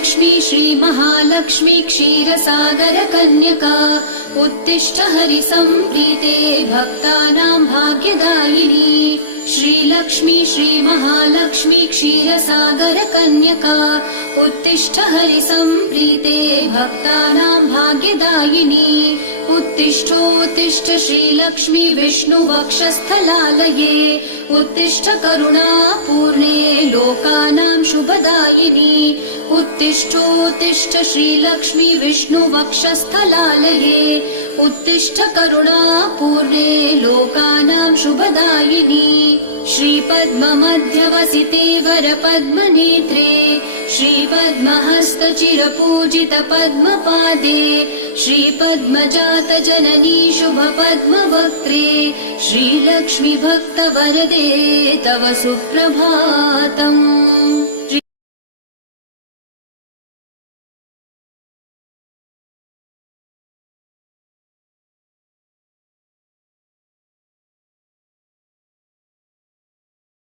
श्रीलक्ष्मी श्रीमहालक्ष्मी क्षीरसागरकन्यका उत्तिष्ठ हरिसम्प्रीते भक्तानां भाग्यदायिनी। श्रीलक्ष्मी श्रीमहालक्ष्मी क्षीरसागरकन्यका उत्तिष्ठ हरिसम्प्रीते भक्तानां भाग्यदायिनी। उत्तिष्ठोत्तिष्ठ श्रीलक्ष्मी विष्णुवक्षस्थलालये उत्तिष्ठ करुणापूर्णे लोकानां शुभदायिनी। उत्तिष्ठोत्तिष्ठ श्रीलक्ष्मी विष्णुवक्षस्थलालये उत्तिष्ठ करुणापूर्णे लोकानां शुभदायिनी। श्रीपद्ममध्यवसिते वरपद्मनेत्रे श्रीपद्महस्तचिरपूजित पद्मपादे श्रीपद्मजातजननी शुभपद्मवक्त्रे श्रीलक्ष्मी भक्तवरदे तव सुप्रभातम्।